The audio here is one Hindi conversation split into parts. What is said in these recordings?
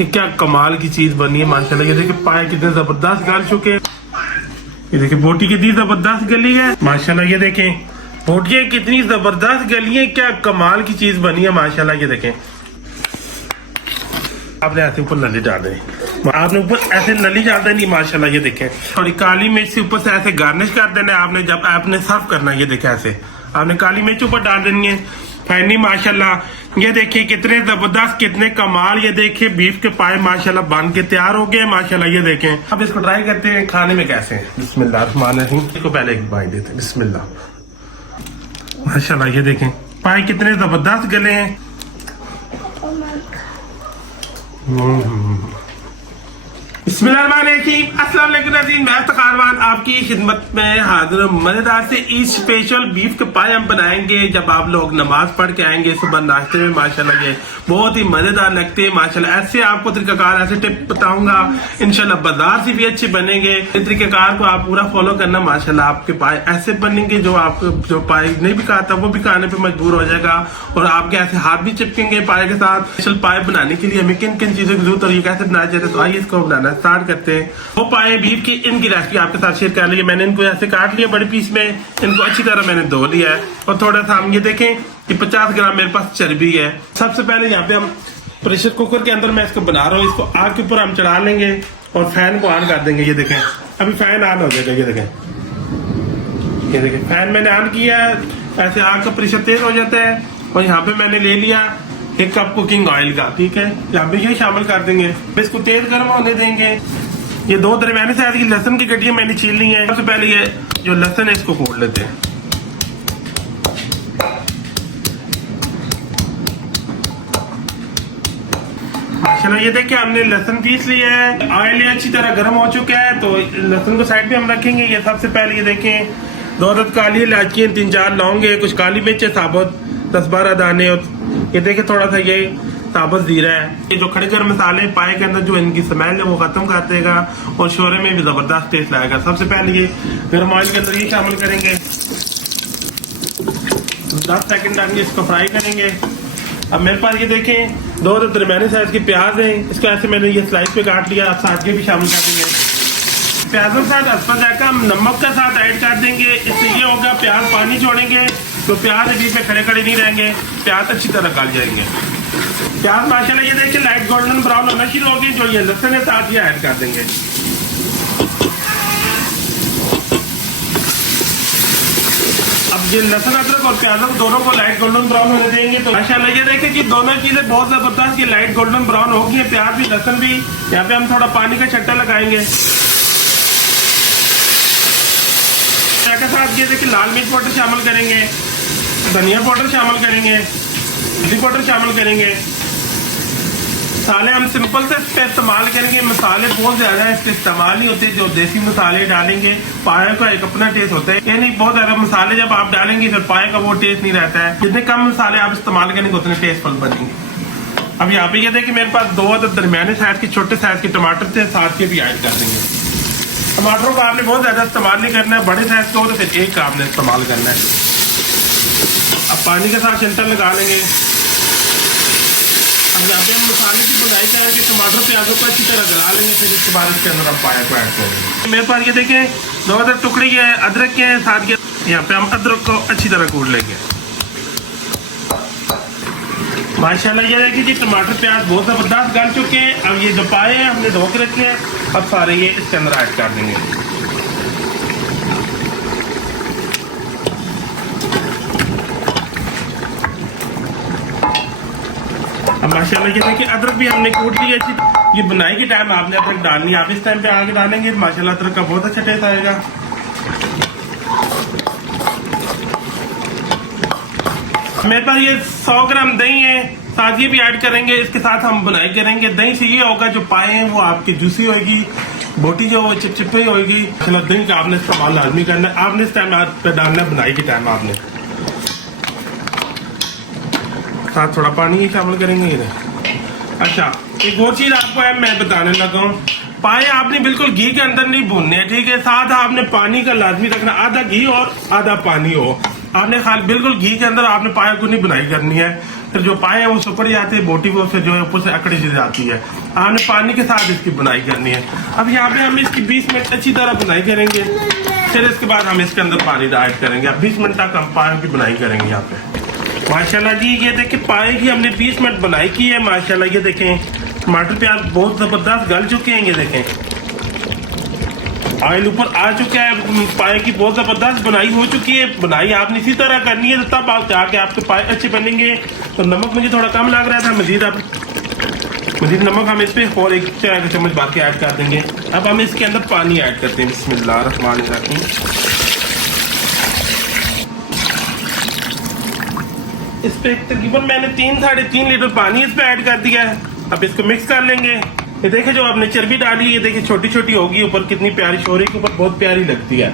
देखें क्या कमाल की चीज बनी है माशाल्लाह। ये देखिए पाए कितने जबरदस्त गल चुके हैं। ये देखिए बोटी कितनी जबरदस्त गली है माशाल्लाह। ये देखें बोटियां कितनी जबरदस्त गली है, क्या कमाल की चीज बनी है माशाल्लाह। ये देखें आपने ऐसे ऊपर नली डाल दें, आपने ऊपर ऐसे नली डाल देनी माशाल्लाह। ये देखें थोड़ी काली मिर्च से ऊपर से ऐसे गार्निश कर देना है आपने, जब आपने सर्व करना है। ये देखें ऐसे आपने काली मिर्च ऊपर डाल देनी है फैनी माशाल्लाह। ये देखिए कितने जबरदस्त कितने कमाल। ये देखिए बीफ के पाए माशाल्लाह बन के तैयार हो गए माशाल्लाह। ये देखें अब इसको ट्राई करते हैं खाने में कैसे है। बिस्मिल्लाह रहमान रहीम। इसको पहले एक बाइट देते हैं बिस्मिल्लाह माशाल्लाह। ये देखें पाए कितने जबरदस्त गले हैं। बिस्मिल्लाहिर्रहमानिर्रहीम। अस्सलाम वालेकुम नाज़रीन, मैं तकारवान आपकी खिदमत में हाजिर हूं। मजेदार से ईद स्पेशल बीफ के पाए हम बनाएंगे जब आप लोग नमाज पढ़ के आएंगे सुबह नाश्ते में माशाल्लाह। ये बहुत ही मजेदार लगते हैं माशाल्लाह। ऐसे आपको तरीकाकार ऐसे टिप बताऊंगा इंशाल्लाह, बाजार से भी अच्छे बनेंगे। इस तरीकाकार को आप पूरा फॉलो करना माशाल्लाह। आपके पाए ऐसे बनेंगे जो आपको जो पाए नहीं भी खाता वो भी खाने पर मजबूर हो जाएगा, और आपके ऐसे हाथ भी चिपकेंगे पाए के साथ। स्पेशल पाए बनाने के लिए हमें किन किन चीजों की जरूरत और ये कैसे बनाया जाता है, तो आइए इसको बनाना स्टार्ट करते हैं। वो पाए बीफ की इनकी रेसिपी आपके साथ शेयर कर ली। मैंने इनको ऐसे काट लिया बड़े पीस में, इनको अच्छी तरह मैंने धो लिया है। और थोड़ा सा हम ये देखें कि 50 ग्राम मेरे पास चर्बी है। सबसे पहले यहाँ पे हम प्रेशर कुकर के अंदर मैं इसको बना रहा हूँ, इसको आग के ऊपर हम चढ़ा लेंगे और फैन को ऑन कर देंगे। ये देखें अभी फैन ऑन हो जाएगा। ये देखें फैन मैंने ऑन किया, ऐसे आग का प्रेशर तेज हो जाता है। और यहाँ पे मैंने ले लिया 1 कप कुकिंग ऑयल का, ठीक है, यहाँ पे ये शामिल कर देंगे। इसको तेज गर्म होने देंगे। ये 2 दरमियानी साइज की लहसुन की गड्डियां मैंने छील ली है। सबसे पहले ये जो लहसुन है इसको कोट लेते हैं। चलो ये देखिए हमने लहसुन पीस लिया है। ऑयल अच्छी तरह गर्म हो चुका है तो लहसुन को साइड पे हम रखेंगे। ये सबसे पहले ये देखें 2 अदद काली इलायची, 3-4 लौंग है, कुछ काली मिर्च है साबुत, 10-12 दाने। और ये देखिए थोड़ा सा ये साबुत जीरा है। ये जो खड़े गरम मसाले पाए के अंदर जो इनकी स्मेल है वो खत्म कर देगा और शोरे में भी जबरदस्त टेस्ट लाएगा। सबसे पहले ये गर्म ऑयल के अंदर ये शामिल करेंगे, 10 सेकंड तक इसको फ्राई करेंगे। अब मेरे पास ये देखें 2 दरमियाने साइज के प्याज हैं, इसको ऐसे मैंने ये स्लाइस पे काट लिया। आप साथ के भी शामिल कर देंगे। प्याजों के साथ अस्पा जाकर हम नमक का साथ ऐड कर देंगे। इससे ये होगा प्याज पानी छोड़ेंगे तो प्याज बीच में खड़े खड़े नहीं रहेंगे, प्याज अच्छी तरह गल जाएंगे। प्याज माशाल्लाह ये देखिए लाइट गोल्डन ब्राउन होना शुरू हो गई। जो ये लहसुन है साथ ये ऐड कर देंगे। अब ये लहसुन अदरक और प्याज दोनों को लाइट गोल्डन ब्राउन होने देंगे। तो माशाल्लाह ये देखिए कि दोनों चीजें बहुत जबरदस्त ये लाइट गोल्डन ब्राउन हो गई है, प्याज भी लहसुन भी। यहाँ पे हम थोड़ा पानी का छट्टा लगाएंगे। के साथ ये देखिए लाल मिर्च पाउडर शामिल करेंगे, धनिया पाउडर शामिल करेंगे, हल्दी पाउडर शामिल करेंगे। मसाले हम सिंपल से इस्तेमाल करेंगे, मसाले बहुत ज्यादा इसके इस्तेमाल नहीं होते। जो देसी मसाले डालेंगे पाए का एक अपना टेस्ट होता है, ये नहीं बहुत ज्यादा मसाले जब आप डालेंगे फिर पाए का वो टेस्ट नहीं रहता है। जितने कम मसाले आप इस्तेमाल करेंगे उतने टेस्टफुल बनेंगे। अब यहाँ पे ये देखिए मेरे पास 2 अदद दरमियाने साइज के छोटे साइज के टमाटर थे, साथ के भी ऐड कर देंगे। टमाटरों को आपने बहुत ज्यादा इस्तेमाल नहीं करना है, बड़े साइज का हो तो फिर एक का आपने इस्तेमाल करना है। अब पानी के साथ चिंता लगा लेंगे। अब यहाँ पे हम मसाले की बुनाई करेंगे, टमाटर प्याजों को अच्छी तरह गला लेंगे, फिर इसके बाद इसके अंदर हम पाया को ऐड करेंगे। मेरे पास ये देखें 2 अदद टुकड़े के अदरक के साथ के, यहाँ पे हम अदरक को अच्छी तरह कूट लेंगे माशाल्लाह। ये देखिए जी टमाटर प्याज बहुत जबरदस्त गल चुके हैं। अब ये जो पाए हैं हमने धो के रखे हैं, अब सारे ये इसके अंदर ऐड कर देंगे। अब माशाल्लाह ये देखिए अदरक भी हमने कूट लिया अच्छी। ये बुनाई के टाइम आपने अदरक डालनी है, आप इस टाइम पे आगे डालेंगे माशाल्लाह अदरक का बहुत अच्छा टेस्ट आएगा। मेरे पास ये 100 ग्राम दही है, साथ ये भी ऐड करेंगे। इसके साथ हम बुनाई करेंगे। दही से ये होगा जो पाए हैं वो आपकी जूसी होगी, बोटी जो वो चिपचिपी होगी। चलो दही का आपने इस्तेमाल लाजमी करना है, आपने इस टाइम पे डालना है बुनाई के टाइम। आपने साथ थोड़ा पानी शामिल करेंगे। अच्छा एक और चीज आपको है मैं बताने लगा हूँ, पाए आपने बिल्कुल घी के अंदर नहीं भूनने, ठीक है। साथ आपने पानी का लाजमी रखना, आधा घी और आधा पानी हो। आपने खाली बिल्कुल घी के अंदर आपने पाए को नहीं बुनाई करनी है, फिर जो पाए हैं वो सुकड़ जाते हैं, बोटी वो से जो है ऊपर से अकड़ी सी जाती है। आपने पानी के साथ इसकी बुनाई करनी है। अब यहाँ पे हम इसकी 20 मिनट अच्छी तरह बुनाई करेंगे, फिर इसके बाद हम इसके अंदर पानी ऐड करेंगे। अब 20 मिनट तक हम पाए की बुनाई करेंगे यहाँ पे। माशाल्लाह जी ये देखें पाए की हमने 20 मिनट बुनाई की है। माशाल्लाह ये देखें टमाटर प्याज बहुत जबरदस्त गल चुके हैं। ये देखें ऑयल ऊपर आ चुका है, पाए की बहुत जबरदस्त बुनाई हो चुकी है। बुनाई आपने इसी तरह करनी है तब आप जाके आपके पाए अच्छे बनेंगे। तो नमक मुझे थोड़ा कम लग रहा था, मजीद नमक हम इस पे और 1 चाय का चम्मच भर के ऐड कर देंगे। अब हम इसके अंदर पानी ऐड करते हैं। बिस्मिल्लाहिर्रहमानिर्रहीम। इस पे तकरीबन मैंने 3-3.5 लीटर पानी इस पे ऐड कर दिया है। अब इसको मिक्स कर लेंगे। ये देखे जो आपने चर्बी डाली है, ये देखे छोटी छोटी होगी ऊपर, कितनी प्यारी शोरे के ऊपर बहुत प्यारी लगती है।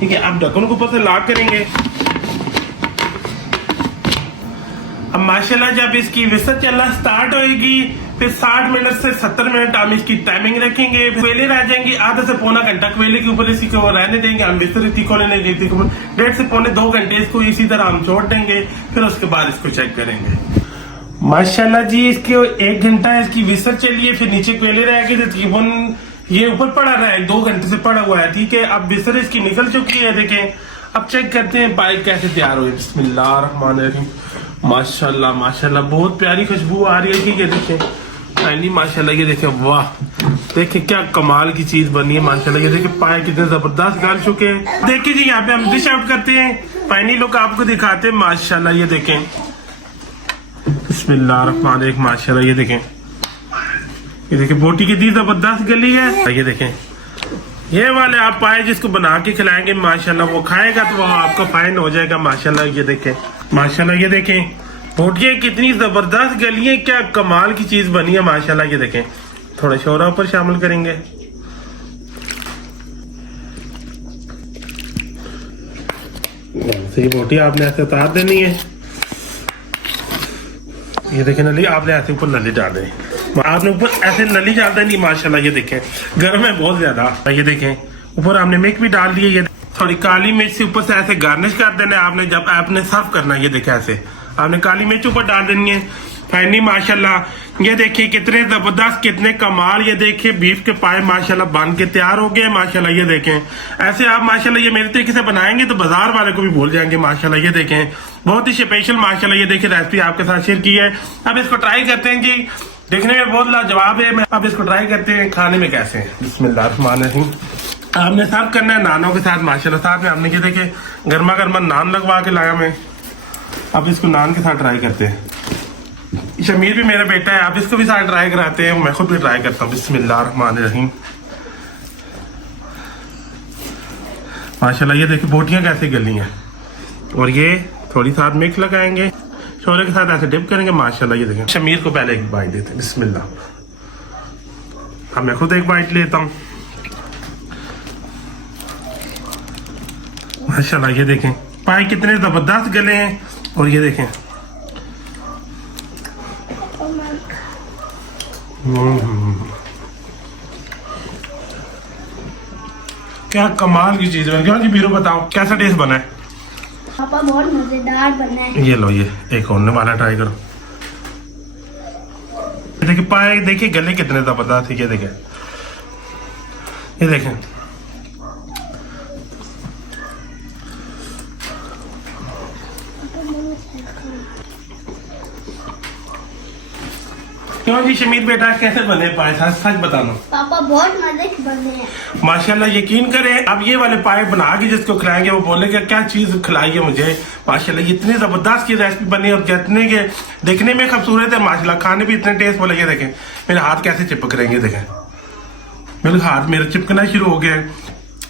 ठीक है, अब ढक्कन को ऊपर से लॉक करेंगे। अब माशाल्लाह जब इसकी विसल चलना स्टार्ट होएगी फिर 60 मिनट से 70 मिनट हम इसकी टाइमिंग रखेंगे। क्वेले रह जाएंगे आधा से पौना घंटा क्वेले के ऊपर इसी को रहने देंगे। हम बिस्तर तीखोने नहीं देते, 1.5 से पौने 2 घंटे इसको इसी तरह हम छोड़ देंगे। फिर उसके बाद इसको चेक करेंगे। माशाल्लाह जी इसके 1 घंटा इसकी विसल चलिए, फिर नीचे क्वेले रहेगी तकरीबन ये ऊपर पड़ा रहा है, 2 घंटे से पड़ा हुआ है। ठीक है, अब बिस्तर इसकी निकल चुकी है। देखें अब चेक करते हैं पाइप कैसे तैयार हुई। बिस्मिल्लाहिर्रहमानिर्रहीम। माशाल्लाह माशाल्लाह बहुत प्यारी खुशबू आ रही है। ठीक है देखें फाइनली माशाल्लाह ये देखें, वाह देखें क्या कमाल की चीज बनी है। माशाल्लाह ये देखें पाए कितने जबरदस्त गल चुके हैं। देखिए जी यहाँ पे हम डिश आउट करते हैं, फाइनली लोग आपको दिखाते हैं। माशाल्लाह ये देखें बिस्मिल्लाहिर्रहमानिर्रहीम। माशाल्लाह ये देखें बोटी कितनी जबरदस्त गली है। ये देखें ये वाले आप पाए जिसको बना के खिलाएंगे माशाल्लाह वो खाएगा तो वो आपका फाइन हो जाएगा। माशाल्लाह ये देखें, माशाल्लाह ये देखें बोटियां कितनी जबरदस्त गली है, क्या कमाल की चीज बनी है। माशाल्लाह ये देखें थोड़ा शोरा ऊपर शामिल करेंगे। ये बोटी आपने ऐसे उतार देनी है। ये देखें नली आपने ऐसे ऊपर नली डाल देनी, आपने ऊपर ऐसे नली डाल देनी। माशाल्लाह ये देखें गर्म है बहुत ज्यादा। ये देखें ऊपर हमने मिर्च भी डाल दी है। ये थोड़ी काली मिर्च से ऊपर से ऐसे गार्निश कर देना है आपने जब आपने सर्व करना है। ये देखें ऐसे आपने काली मिर्च ऊपर डाल देनी है। फाइनली माशाल्लाह ये देखिए कितने जबरदस्त कितने कमाल। ये देखिए बीफ के पाए माशाल्लाह बन के तैयार हो गए। माशाल्लाह ये देखें ऐसे आप माशाल्लाह ये मेरे तरीके से बनाएंगे तो बाजार वाले को भी भूल जाएंगे। माशाल्लाह ये देखें बहुत ही स्पेशल माशाल्लाह ये देखिए रेसिपी आपके साथ शेयर की है। अब इसको ट्राई करते हैं जी, देखने में बहुत लाजवाब है। अब इसको ट्राई करते हैं खाने में कैसे है। बिस्मिल्लाहिर्रहमानिर्रहीम। आपने सर्व करना है नानों के साथ। माशाल्लाह साथ में हमने ये देखे गर्मा गर्मा नान लगवा के लाया मैं। अब इसको नान के साथ ट्राई करते हैं। शमीर भी मेरा बेटा है, आप इसको भी साथ ट्राई कराते हैं, मैं खुद भी ट्राई करता हूँ। बिस्मिल्लाहिर्रहमानिर्रहीम। माशाल्लाह ये देखिए बोटियां कैसे गली हैं और ये थोड़ी साथ मिक्स लगाएंगे शोरे के साथ ऐसे डिप करेंगे। माशाल्लाह ये देखें शमीर को पहले एक बाइट देते हैं। बिस्मिल्लाह। अब मैं खुद एक बाइट लेता हूँ। माशाल्लाह ये देखें पाए कितने जबरदस्त गले हैं और ये देखें क्या कमाल की चीज है। क्यों जी बीरू बताओ कैसा टेस्ट बना है। पापा बहुत मजेदार बना है। ये लो ये एक होने वाला ट्राई करो। देखिए पाए देखिए गले कितने जबरदस्त है। ये देखें ये देखें क्यों जी शमीर बेटा कैसे बने पाए सच बताना। पापा बहुत मजे के बने हैं। माशाल्लाह यकीन करें अब ये वाले पाए बना के जिसको खिलाएंगे वो बोलेगा क्या चीज खिलाई है मुझे। माशाल्लाह इतनी जबरदस्त की रेसिपी बनी और जितने के देखने में खूबसूरत है माशाल्लाह खाने भी इतने टेस्ट बोले। ये देखें मेरे हाथ कैसे चिपक रहे हैं। ये देखें मेरे हाथ मेरे चिपकना शुरू हो गया।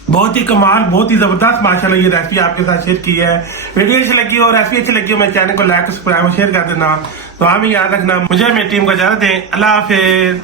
बहुत ही कमाल बहुत ही जबरदस्त माशाल्लाह ये रेसिपी आपके साथ शेयर की है। वीडियो अच्छी लगी और रेसिपी अच्छी लगी हो मेरे चैनल को लाइक सब्सक्राइब और शेयर कर देना। तो आप भी याद रखना। मुझे मेरी टीम को इजाजत दें। अल्लाह हाफिज।